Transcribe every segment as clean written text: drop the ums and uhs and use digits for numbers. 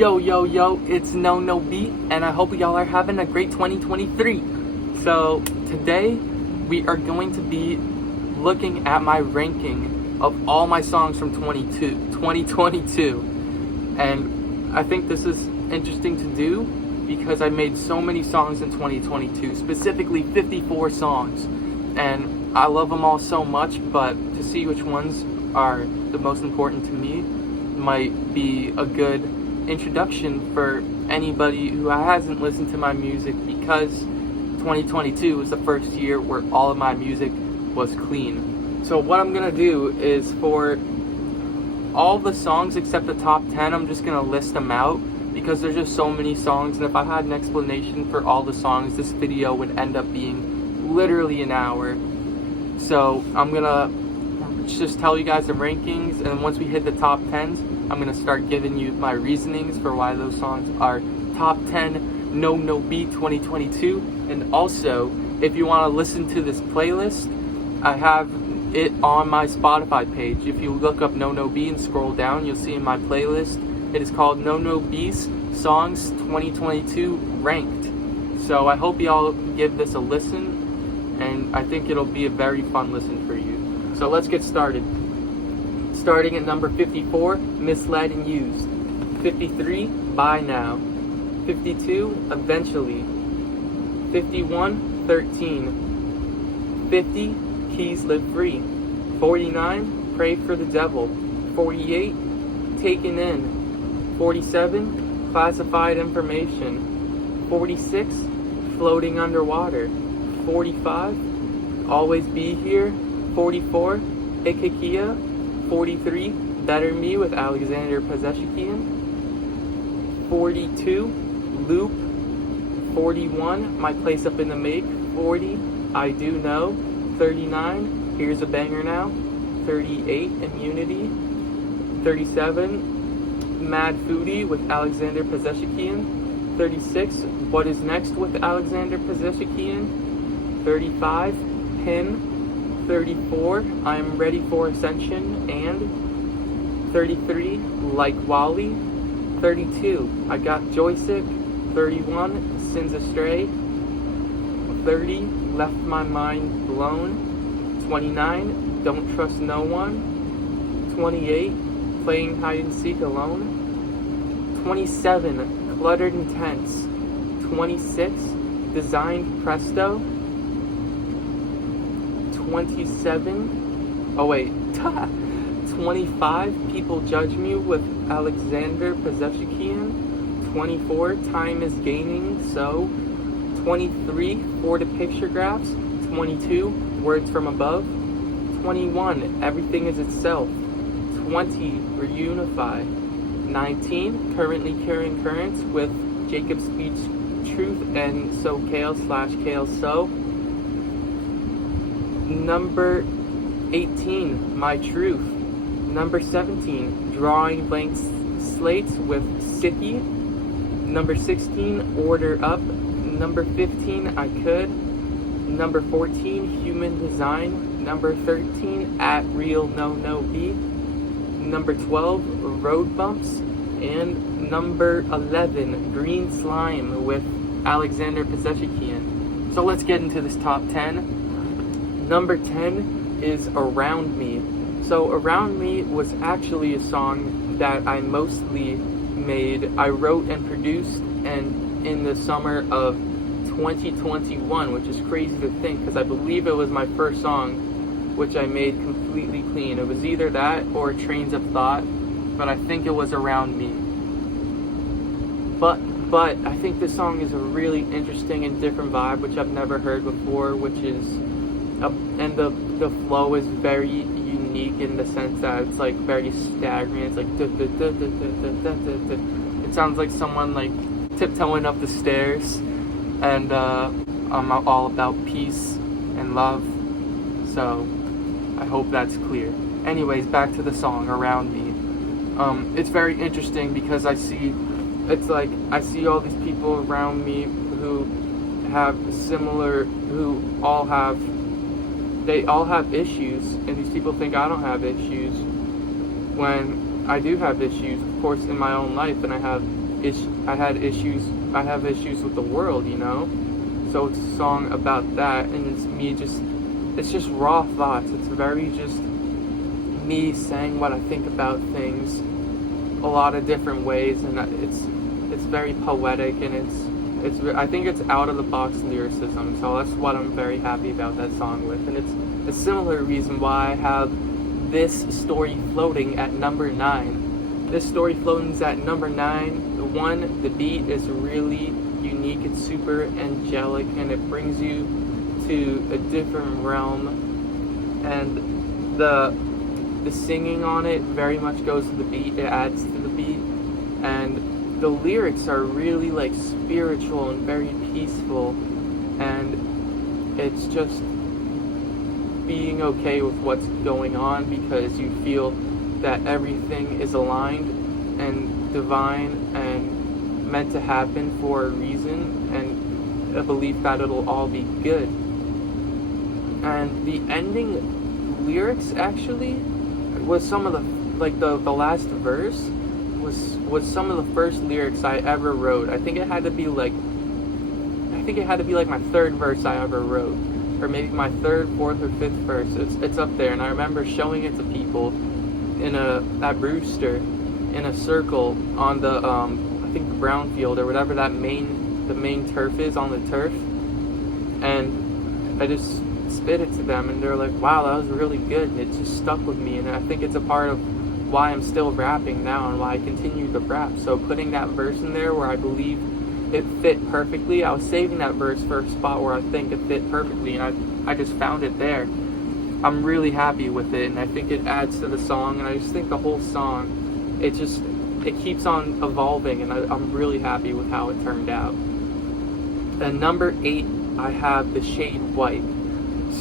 Yo, it's Nono and I hope y'all are having a great 2023. So today we are going to be looking at my ranking of all my songs from 2022. And I think this is interesting to do because I made so many songs in 2022, specifically 54 songs. And I love them all so much, but to see which ones are the most important to me might be a good introduction for anybody who hasn't listened to my music, because 2022 was the first year where all of my music was clean. So what I'm gonna do is, for all the songs except the top 10, I'm just gonna list them out because there's just so many songs, and if I had an explanation for all the songs, this video would end up being literally an hour. So I'm gonna just tell you guys the rankings, and once we hit the top 10s, I'm gonna start giving you my reasonings for why those songs are top 10 No Beat 2022. And also, if you want to listen to this playlist, I have it on my Spotify page. If you look up No B and scroll down, you'll see in my playlist it is called No B's Songs 2022 Ranked. So I hope y'all give this a listen, and I think it'll be a very fun listen for you. So let's get started. Starting at number 54, Misled and Used. 53, By Now. 52, Eventually. 51, 13. 50, Keys Live Free. 49, Pray for the Devil. 48, Taken In. 47, Classified Information. 46, Floating Underwater. 45, Always Be Here. 44, Ikakia. 43, Better Me with Alexander Pazeshikian. 42, Loop. 41, My Place Up in the Make. 40, I Do Know. 39, Here's a Banger Now. 38, Immunity. 37, Mad Foodie with Alexander Pazeshikian. 36, What Is Next with Alexander Pazeshikian. 35, Pin. 34, I'm Ready for Ascension, and 33, Like Wally. 32, I Got Joystick. 31, Sins Astray. 30, Left My Mind Blown. 29, Don't Trust No One. 28, Playing Hide and Seek Alone. 27, Cluttered Intense. 26, Designed Presto. 27, 25, People Judge Me with Alexander Pazeshikian. 24, Time Is Gaining So. 23, For the Picture Graphs. 22, Words From Above. 21, Everything Is Itself. 20, Reunify. 19, Currently Carrying Currents with Jacob Speech Truth and So Kale/Kale So. Number 18, My Truth. Number 17, Drawing Blank Slates with Sicky. Number 16, Order Up. Number 15, I Could. Number 14, Human Design. Number 13, At Real No B. Number 12, Road Bumps. And number 11, Green Slime with Alexander Pazeshikian. So let's get into this top 10. Number 10 is Around Me. So Around Me was actually a song that I mostly made. I wrote and produced and in the summer of 2021, which is crazy to think because I believe it was my first song which I made completely clean. It was either that or Trains of Thought, but I think it was Around Me. But I think this song is a really interesting and different vibe, which I've never heard before, which is and the flow is very unique in the sense that it's like very staggering. It's like it sounds like someone like tiptoeing up the stairs, and I'm all about peace and love, so I hope that's clear. Anyways, back to the song Around Me. It's very interesting because I see all these people around me who have similar, they all have issues, and these people think I don't have issues when I do have issues, of course, in my own life, and I have I have issues with the world, you know. So it's a song about that, and it's just raw thoughts. It's very just me saying what I think about things a lot of different ways, and it's very poetic, and I think it's out of the box lyricism. So that's what I'm very happy about that song with, and it's a similar reason why I have this story floating at number 9. This story floating is at number 9. The beat is really unique. It's super angelic, and it brings you to a different realm, and the singing on it very much goes to the beat. It adds to the beat, and the lyrics are really like spiritual and very peaceful, and it's just being okay with what's going on because you feel that everything is aligned and divine and meant to happen for a reason, and a belief that it'll all be good. And the ending lyrics actually was some of the last verse was some of the first lyrics I ever wrote. I think it had to be like my third verse I ever wrote, or maybe my third, fourth, or fifth verse. It's up there, and I remember showing it to people at Brewster in a circle on the I think the brown field or whatever the main turf is on the turf, and I just spit it to them, and they're like, wow, that was really good, and it just stuck with me, and I think it's a part of why I'm still rapping now and why I continue to rap. So putting that verse in there where I believe it fit perfectly, I was saving that verse for a spot where I think it fit perfectly, and I just found it there. I'm really happy with it, and I think it adds to the song, and I just think the whole song, it keeps on evolving, and I'm really happy with how it turned out. And number 8, I have The Shade White.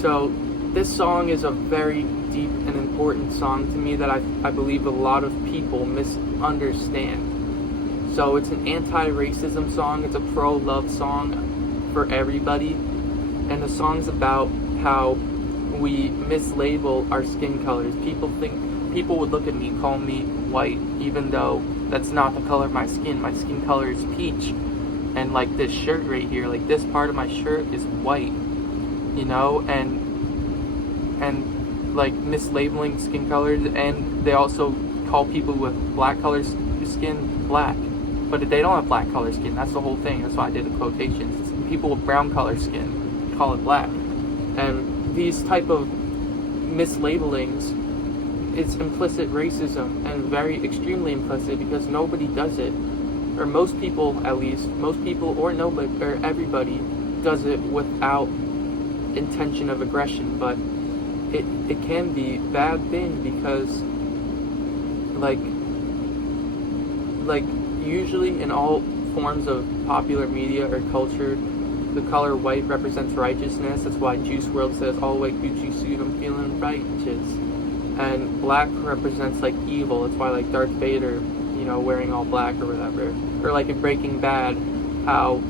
So this song is a very deep and important song to me that I believe a lot of people misunderstand. So it's an anti-racism song, it's a pro-love song for everybody, and the song's about how we mislabel our skin colors. People would look at me and call me white, even though that's not the color of my skin. My skin color is peach, and like this shirt right here, like this part of my shirt is white, you know, and like mislabeling skin colors, and they also call people with black color skin black, but they don't have black color skin. That's the whole thing. That's why I did the quotations. It's people with brown color skin call it black, and these type of mislabelings, it's implicit racism, and very extremely implicit, because nobody does it, or most people at least, or nobody or everybody does it without intention of aggression, but it can be a bad thing, because like usually in all forms of popular media or culture, the color white represents righteousness. That's why Juice WRLD says, all white Gucci suit, I'm feeling righteous. And black represents like evil. That's why like Darth Vader, you know, wearing all black or whatever. Or like in Breaking Bad, how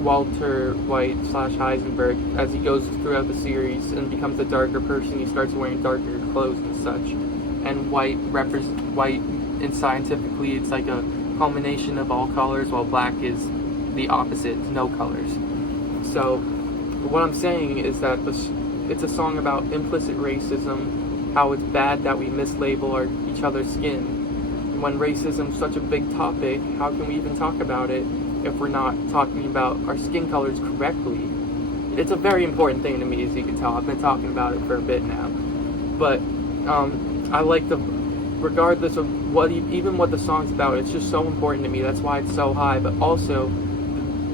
Walter White / Heisenberg, as he goes throughout the series and becomes a darker person, he starts wearing darker clothes and such. And white and scientifically, it's like a culmination of all colors, while black is the opposite, no colors. So what I'm saying is that it's a song about implicit racism, how it's bad that we mislabel each other's skin. When racism is such a big topic, how can we even talk about it if we're not talking about our skin colors correctly? It's a very important thing to me, as you can tell. I've been talking about it for a bit now. But I like regardless of even what the song's about, it's just so important to me. That's why it's so high. But also,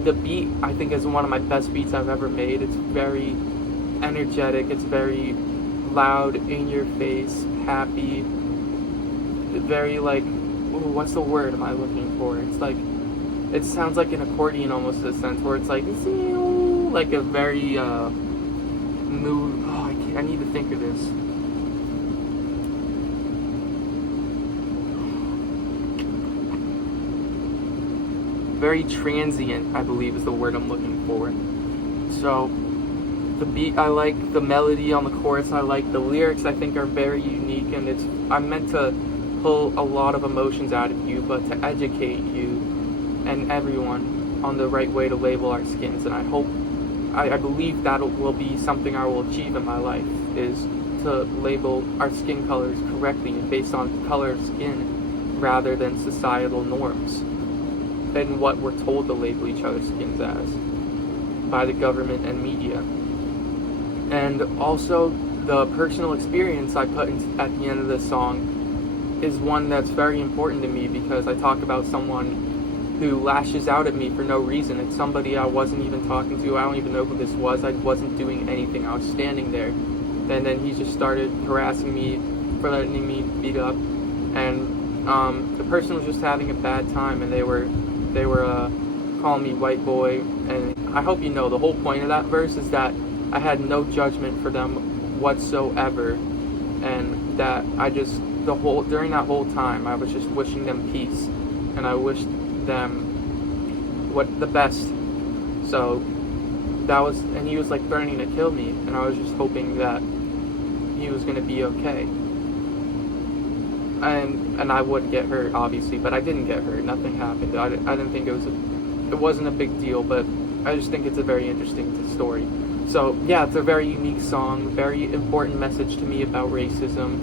the beat, I think, is one of my best beats I've ever made. It's very energetic. It's very loud, in your face, happy. Very like, what's the word am I looking for? It's like, it sounds like an accordion almost, in a sense, where it's like a very mood. Oh, I need to think of this. Very transient, I believe, is the word I'm looking for. So the beat I like, the melody on the chorus I like, the lyrics I think are very unique, and I'm meant to pull a lot of emotions out of you, but to educate you and everyone on the right way to label our skins. And I believe that will be something I will achieve in my life, is to label our skin colors correctly and based on color of skin rather than societal norms and what we're told to label each other's skins as by the government and media. And also, the personal experience I put at the end of this song is one that's very important to me, because I talk about someone who lashes out at me for no reason. It's somebody I wasn't even talking to. I don't even know who this was. I wasn't doing anything. I was standing there. And then he just started harassing me for letting me beat up. And the person was just having a bad time, and they were calling me white boy. And I hope you know the whole point of that verse is that I had no judgment for them whatsoever, and that during that whole time I was just wishing them peace, and I wished them the best. So and he was like threatening to kill me, and I was just hoping that he was gonna be okay, and I wouldn't get hurt, obviously, but I didn't get hurt. Nothing happened. I didn't think it wasn't a big deal, but I just think it's a very interesting story. So yeah, it's a very unique song, very important message to me about racism.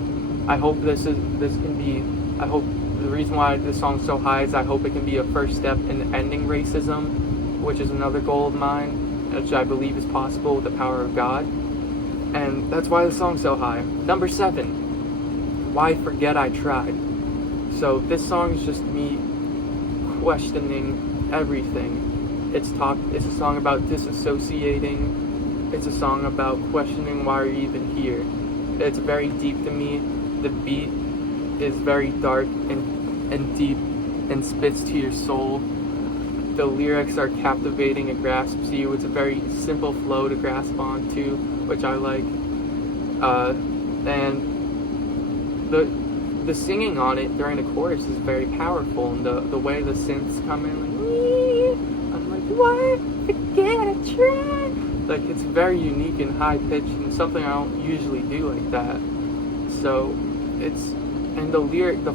I hope I hope the reason why this song's so high is I hope it can be a first step in ending racism, which is another goal of mine, which I believe is possible with the power of God. And that's why the song's so high. Number 7, Why Forget I Tried. So this song is just me questioning everything. It's a song about disassociating. It's a song about questioning why you're even here. It's very deep to me. The beat is very dark and deep and spits to your soul. The lyrics are captivating and grasps you. It's a very simple flow to grasp on too, which I like. And the singing on it during the chorus is very powerful, and the way the synths come in, like, I'm like, why forget I tried? Like, it's very unique and high pitched, and something I don't usually do like that. So and the lyric, the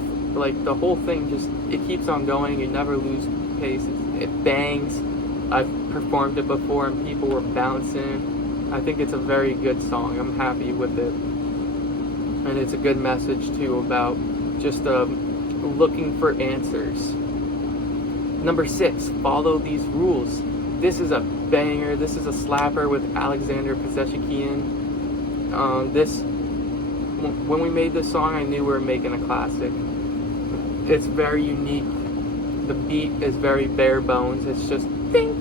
whole thing it keeps on going. You never lose pace. It bangs. I've performed it before and people were bouncing. I think it's a very good song. I'm happy with it. And it's a good message too about just looking for answers. Number 6, Follow These Rules. This is a banger. This is a slapper with Alexander Pezeshkian. When we made this song, I knew we were making a classic. It's very unique. The beat is very bare bones. It's just ding,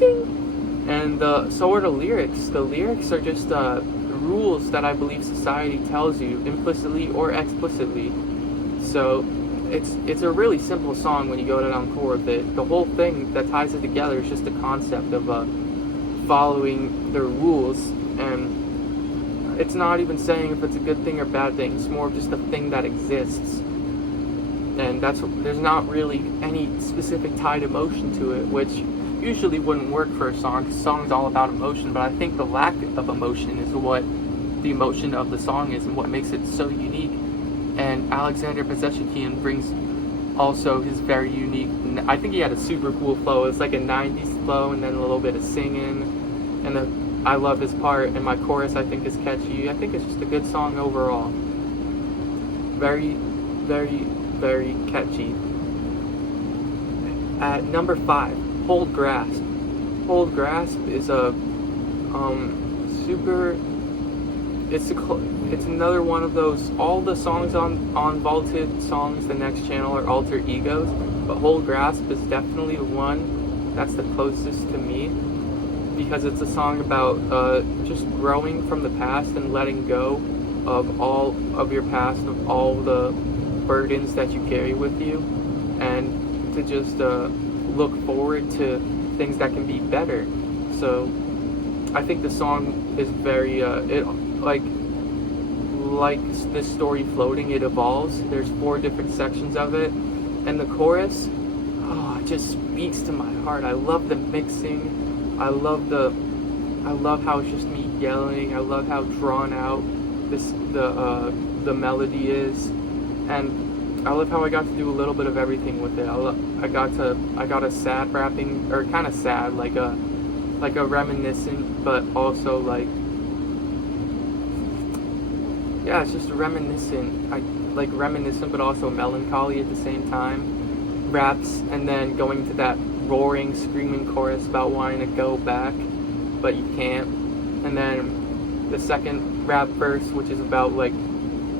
ding. And so are the lyrics. The lyrics are just rules that I believe society tells you implicitly or explicitly. So it's a really simple song when you go down core with it. The whole thing that ties it together is just the concept of following the rules, and it's not even saying if it's a good thing or bad thing. It's more of just a thing that exists, and there's not really any specific tied emotion to it, which usually wouldn't work for a song, because a song's all about emotion. But I think the lack of emotion is what the emotion of the song is, and what makes it so unique. And Alexander Pezeshkian brings also his very unique, I think he had a super cool flow. It's like a 90s flow and then a little bit of singing, and I love his part, and my chorus I think is catchy. I think it's just a good song overall. Very, very, very catchy. At number 5, Hold Grasp. Hold Grasp is a super. It's another one of those. All the songs on Vaulted Songs, the next channel, are alter egos, but Hold Grasp is definitely the one that's the closest to me, because it's a song about just growing from the past and letting go of all of your past, of all the burdens that you carry with you, and to just look forward to things that can be better. So I think the song is very like this story floating, it evolves. There's 4 different sections of it, and the chorus, it just speaks to my heart. I love the mixing. I love how it's just me yelling. I love how drawn out the melody is, and I love how I got to do a little bit of everything with it. I got a sad rapping, or kind of sad, like a reminiscent, but also like, yeah, it's just reminiscent. I like reminiscent, but also melancholy at the same time. Raps, and then going to that roaring, screaming chorus about wanting to go back, but you can't. And then the second rap verse, which is about like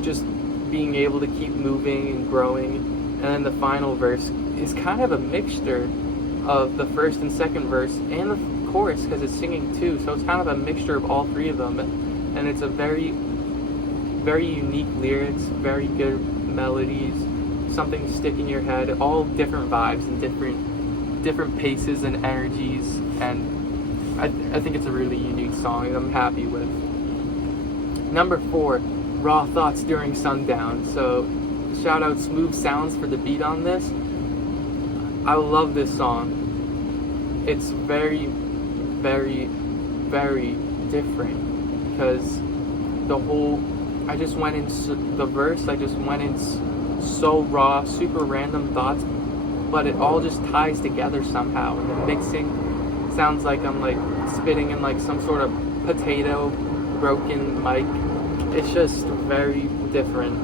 just being able to keep moving and growing. And then the final verse is kind of a mixture of the first and second verse and the chorus, because it's singing too. So it's kind of a mixture of all three of them. And it's a very, very unique lyrics, very good melodies, something to stick in your head, all different vibes and different paces and energies. And I think it's a really unique song that I'm happy with. Number 4, Raw Thoughts During Sundown. So shout out Smooth Sounds for the beat on this. I love this song. It's very, very, very different, because I just went in the verse, I just went in so raw, super random thoughts, but it all just ties together somehow. And the mixing sounds like I'm like spitting in like some sort of potato broken mic. It's just very different.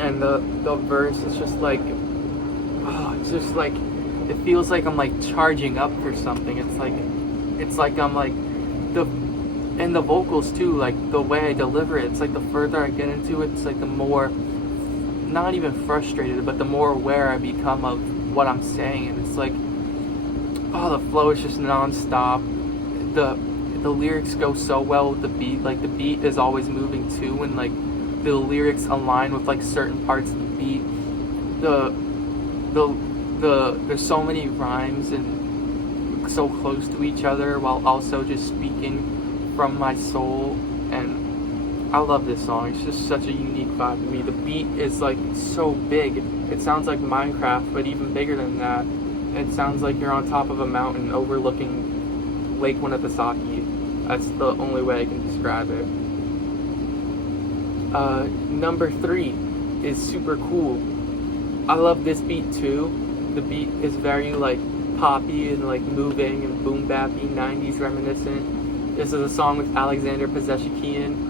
And the verse is just like, it's just like, it feels like I'm like charging up for something. It's like I'm like, and the vocals too, like the way I deliver it, it's like the further I get into it, it's like the more, not even frustrated, but the more aware I become of what I'm saying. And it's like, the flow is just non-stop. The lyrics go so well with the beat. Like the beat is always moving too, and like the lyrics align with like certain parts of the beat. There's so many rhymes and so close to each other, while also just speaking from my soul. And I love this song. It's just such a unique vibe to me. The beat is like so big. It sounds like Minecraft, but even bigger than that. It sounds like you're on top of a mountain overlooking Lake Winnipesaukee. That's the only way I can describe it. Number 3 is Super Cool. I love this beat too. The beat is very like poppy and like moving and boom bappy, 90s reminiscent. This is a song with Alexander Pezeshikian.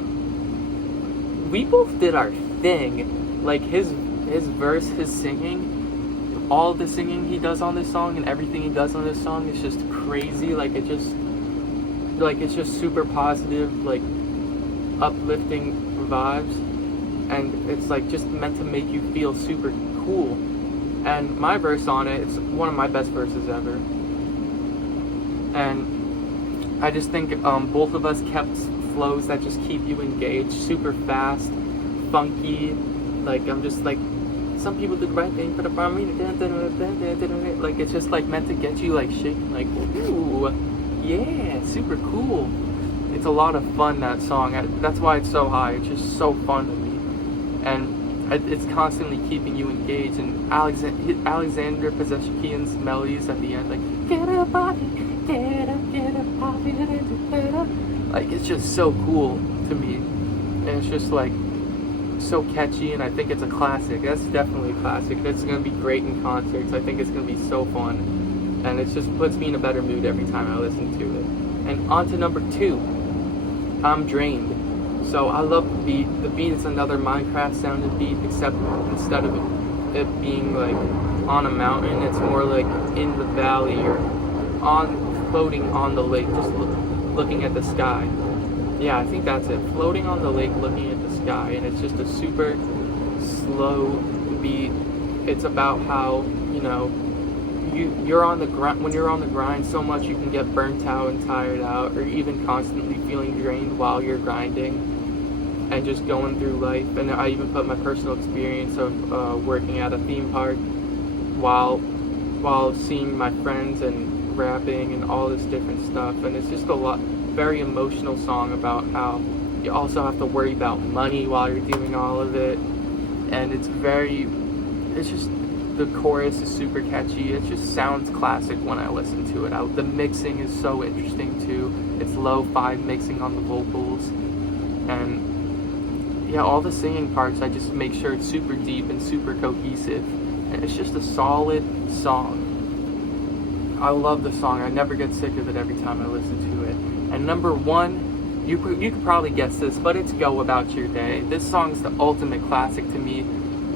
We both did our thing. Like his verse, his singing, all the singing he does on this song and everything he does on this song is just crazy. It's just super positive, like uplifting vibes, and it's like just meant to make you feel super cool. And my verse on it, it's one of my best verses ever. And I just think both of us kept flows that just keep you engaged, super fast, funky. Like I'm just like, some people do the right thing for the me, like it's just like meant to get you like shaking, like ooh, yeah, super cool. It's a lot of fun, that song. That's why it's so high. It's just so fun to me, and it's constantly keeping you engaged. And Alexander Pezeshikian's melodies at the end, like get up, Bobby, get up, Bobby, get up. Like it's just so cool to me, and it's just like so catchy. And I think it's a classic. That's definitely a classic. It's gonna be great in concerts. I think it's gonna be so fun, and it just puts me in a better mood every time I listen to it. And on to number 2. I'm Drained. So I love the beat. The beat is another Minecraft sounding beat, except instead of it being like on a mountain, it's more like in the valley or floating on the lake, just looking at the sky. Yeah, I think that's it. Floating on the lake, looking at the sky, and it's just a super slow beat. It's about how, you're on the grind. When you're on the grind so much, you can get burnt out and tired out, or even constantly feeling drained while you're grinding and just going through life. And I even put my personal experience of working at a theme park while seeing my friends and rapping and all this different stuff. And it's just very emotional song about how you also have to worry about money while you're doing all of it. And the chorus is super catchy. It just sounds classic when I listen to it. The mixing is so interesting too. It's lo-fi mixing on the vocals, and yeah, all the singing parts, I just make sure it's super deep and super cohesive. And it's just a solid song. I love the song. I never get sick of it every time I listen to it. And number one, you could probably guess this, but it's Go About Your Day. This song's the ultimate classic to me.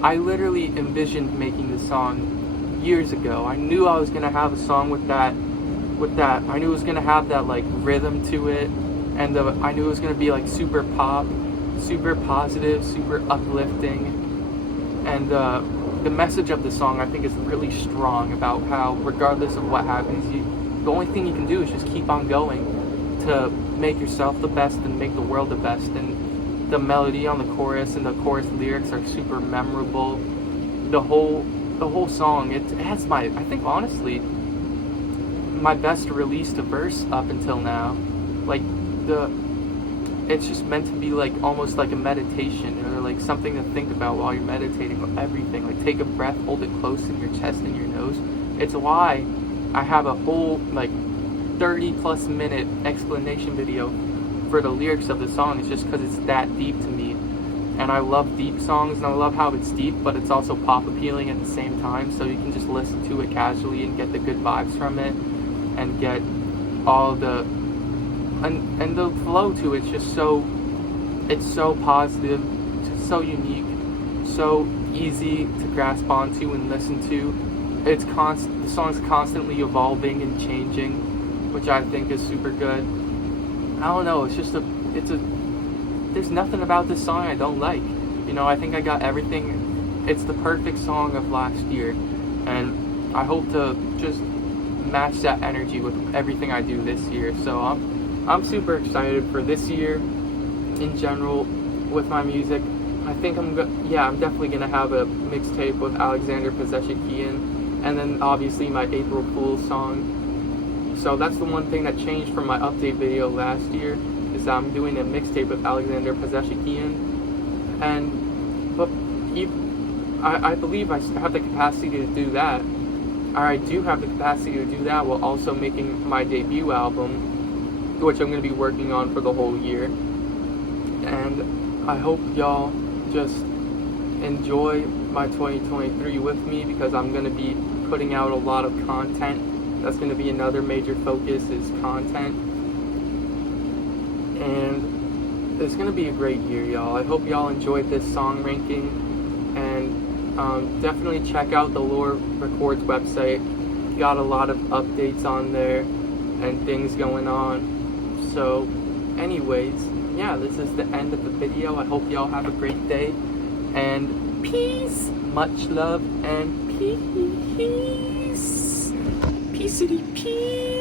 I literally envisioned making this song years ago. I knew I was gonna have a song with that. I knew it was gonna have that like rhythm to it, and I knew it was gonna be like super pop, super positive, super uplifting, and the message of the song I think is really strong about how regardless of what happens, the only thing you can do is just keep on going to make yourself the best and make the world the best. And the melody on the chorus and the chorus lyrics are super memorable. The whole song, it has I think honestly, my best released verse up until now. Like it's just meant to be like almost like a meditation or like something to think about while you're meditating on everything. Like take a breath, hold it close in your chest and your nose. It's why I have a whole like 30+ minute explanation video for the lyrics of the song. It's just because it's that deep to me. And I love deep songs, and I love how it's deep, but it's also pop appealing at the same time, so you can just listen to it casually and get the good vibes from it, and get all the, and the flow to it's just so, it's so positive, just so unique, so easy to grasp onto and listen to. The song's constantly evolving and changing, which I think is super good. I don't know, there's nothing about this song I don't like. You know, I think I got everything. It's the perfect song of last year, and I hope to just match that energy with everything I do this year. So I'm super excited for this year in general with my music. I think I'm definitely gonna have a mixtape with Alexander Pazeshikian, and then obviously my April Fool's song. So that's the one thing that changed from my update video last year, is that I'm doing a mixtape with Alexander Pazeshikian, I believe I have the capacity to do that. I do have the capacity to do that while also making my debut album, which I'm going to be working on for the whole year. And I hope y'all just enjoy my 2023 with me, because I'm going to be putting out a lot of content. That's going to be another major focus, is content. And it's going to be a great year, y'all. I hope y'all enjoyed this song ranking, and definitely check out the Lore Records website. Got a lot of updates on there and things going on. So anyways, yeah, this is the end of the video. I hope y'all have a great day, and peace, much love, and peace, peace.